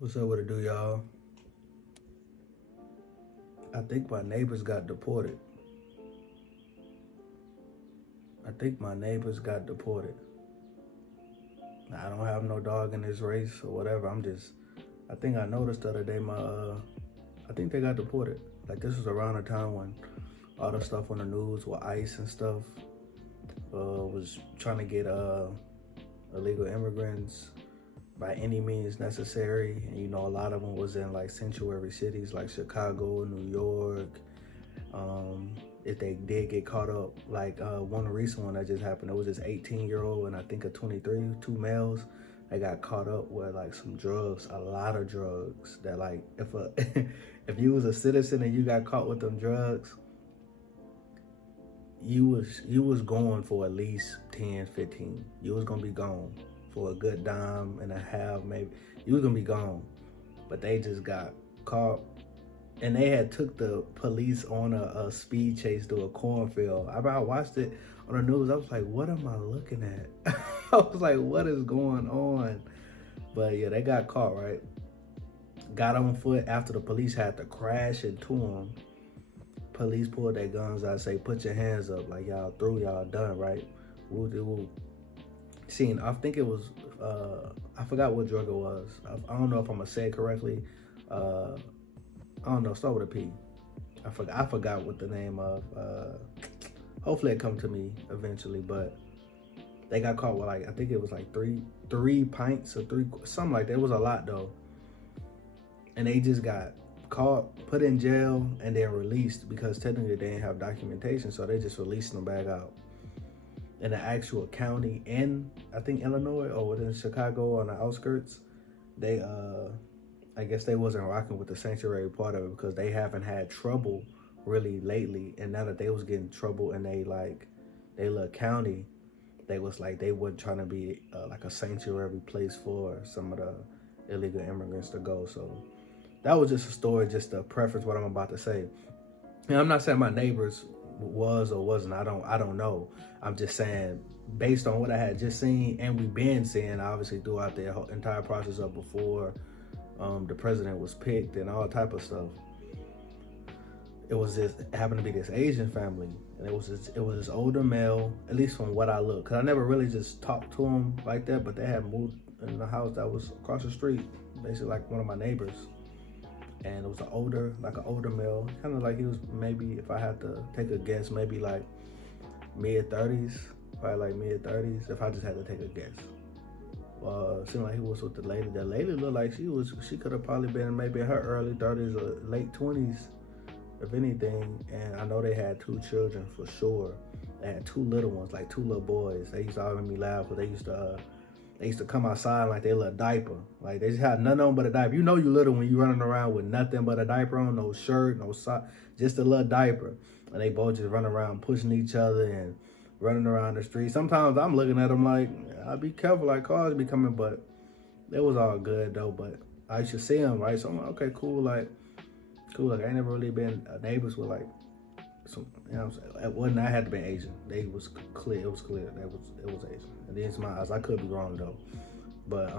What's up with it, do y'all? I think my neighbors got deported. I think my neighbors got deported. I don't have no dog in this race or whatever. I think I noticed the other day I think they got deported. Like this was around the time when all the stuff on the news with ICE and stuff was trying to get illegal immigrants by any means necessary. And a lot of them was in like sanctuary cities like Chicago, New York. If they did get caught up, like one recent one that just happened, it was this 18-year-old and I think a 23, two males. They got caught up with like some drugs, a lot of drugs. That like if you was a citizen and you got caught with them drugs, you was going for at least 10, 15. You was gonna be gone for a good dime and a half, maybe. You was gonna be gone, but they just got caught, and they had took the police on a speed chase through a cornfield. I watched it on the news. I was like, what am I looking at? I was like, what is going on? But yeah, they got caught, right? Got on foot after the police had to crash into them. Police pulled their guns out, say, put your hands up, like y'all through, y'all done, right? Woo, woo. Seen, I think it was, I forgot what drug it was. I don't know if I'm gonna say it correctly. I don't know, start with a P. I forgot what the name of. Hopefully it come to me eventually, but they got caught with like, I think it was like three pints or three, something like that. It was a lot though. And they just got caught, put in jail, and then released because technically they didn't have documentation, so they just released them back out. In the actual county in, I think Illinois or within Chicago on the outskirts, they I guess they wasn't rocking with the sanctuary part of it because they haven't had trouble really lately. And now that they was getting trouble in they little county, they was like they weren't trying to be like a sanctuary place for some of the illegal immigrants to go. So that was just a story, just to preface what I'm about to say. And I'm not saying my neighbors was or wasn't. I don't know. I'm just saying based on what I had just seen and we've been seeing obviously throughout the entire process of before the president was picked and all type of stuff. It happened to be this Asian family, and it was this older male, at least from what I look, because I never really just talked to him like that, but they had moved in the house that was across the street, basically like one of my neighbors, and it was an older male, kind of like he was maybe, if I had to take a guess, maybe like mid-30s, probably like mid-30s, if I just had to take a guess. Seemed like he was with the lady. The lady looked like she could have probably been maybe in her early 30s or late 20s, if anything. And I know they had two children for sure. They had two little ones, like two little boys. They used to always make me laugh because they used to come outside like they little diaper. Like they just had nothing on but a diaper. You know you little when you running around with nothing but a diaper on, no shirt, no sock, just a little diaper. And they both just running around pushing each other and running around the street. Sometimes I'm looking at them like, I'll be careful, like cars be coming, but it was all good though. But I used to see them, right? So I'm like, okay, cool, like, cool. Like I ain't never really been neighbors with like some, you know what I'm saying? It wasn't, I had to be Asian. They was clear, it was clear that it was Asian. And then to my eyes, I could be wrong though. But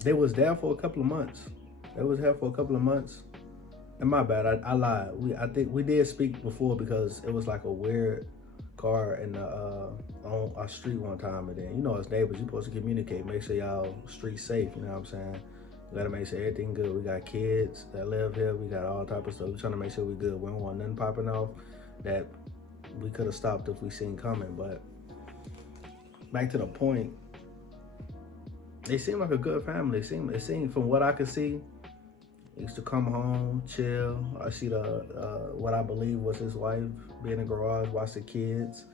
they was there for a couple of months. They was here for a couple of months. And my bad, I lied. I think we did speak before because it was like a weird car in the on our street one time, and then as neighbors, you're supposed to communicate, make sure y'all street safe. You know what I'm saying? We gotta make sure everything good. We got kids that live here. We got all type of stuff. We're trying to make sure we good. We don't want nothing popping off that we could have stopped if we seen coming. But back to the point, they seem like a good family. It seemed from what I could see. He used to come home, chill. I see what I believe was his wife be in the garage, watch the kids.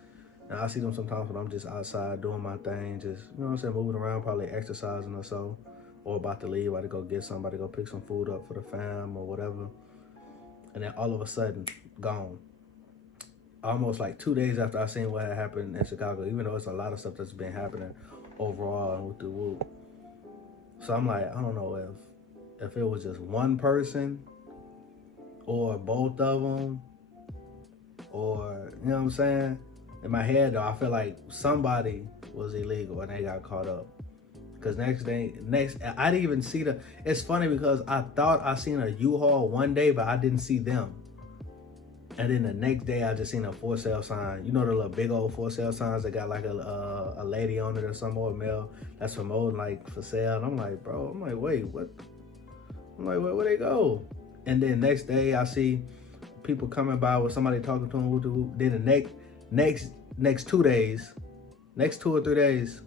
And I see them sometimes when I'm just outside doing my thing, just, you know what I'm saying, moving around, probably exercising or so, or about to leave, about to go get somebody, go pick some food up for the fam or whatever. And then all of a sudden, gone. Almost like 2 days after I seen what had happened in Chicago, even though it's a lot of stuff that's been happening overall and with the whoop. So I'm like, I don't know if it was just one person or both of them, or, you know what I'm saying? In my head though, I feel like somebody was illegal and they got caught up. Cause I didn't even see it's funny because I thought I seen a U-Haul one day, but I didn't see them. And then the next day I just seen a for sale sign. You know the little big old for sale signs that got like a lady on it or some old male that's promoting like for sale. And I'm like, bro, wait, what? I'm like, where they go? And then next day I see people coming by with somebody talking to them. Then the next 2 days, next 2 or 3 days,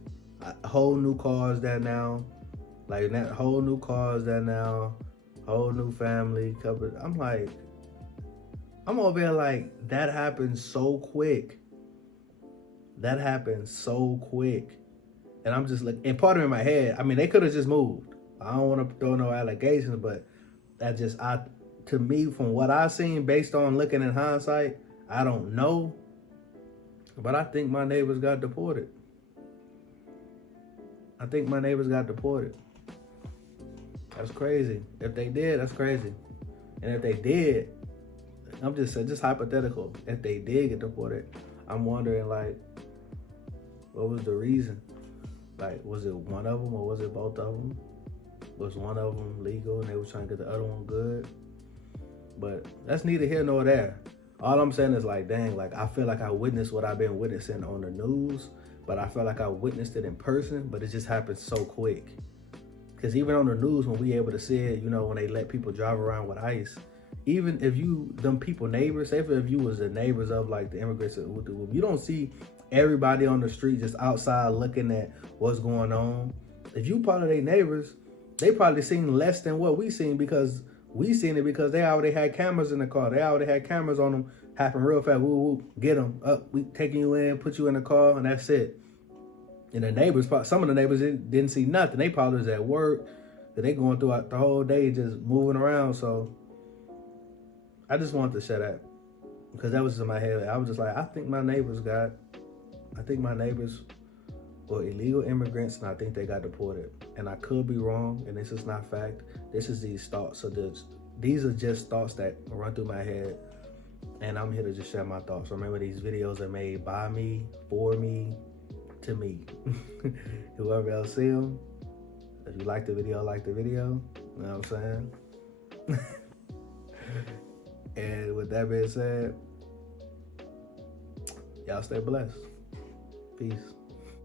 whole new cars there now, like that whole new cars there now, whole new family couple. I'm like, I'm over here like that happened so quick. That happened so quick, and I'm just like, and part of it in my head, I mean, they could have just moved. I don't want to throw no allegations, but that just to me, from what I seen, based on looking in hindsight, I don't know, but I think my neighbors got deported. I think my neighbors got deported. That's crazy. If they did, that's crazy. And if they did, I'm just hypothetical. If they did get deported, I'm wondering like, what was the reason? Like, was it one of them or was it both of them? Was one of them legal and they were trying to get the other one good? But that's neither here nor there. All I'm saying is like, dang, like I feel like I witnessed what I've been witnessing on the news, but I felt like I witnessed it in person, but it just happened so quick. Because even on the news, when we able to see it, you know, when they let people drive around with ICE, even if them people neighbors, say if you was the neighbors of like the immigrants, you don't see everybody on the street just outside looking at what's going on. If you part of their neighbors, they probably seen less than what we seen because we seen it because they already had cameras in the car. They already had cameras on them. Happen real fast. Woo, woo, get them up. We taking you in, put you in the car, and that's it. And the neighbors, some of the neighbors didn't see nothing. They probably was at work. They going throughout the whole day just moving around. So I just wanted to share that because that was in my head. I was just like, I think my neighbors were illegal immigrants, and I think they got deported. And I could be wrong, and this is not fact. This is these thoughts. So these are just thoughts that run through my head, and I'm here to just share my thoughts. Remember, these videos are made by me, for me, to me. Whoever else see them, if you like the video, like the video. You know what I'm saying? And with that being said, y'all stay blessed. Peace.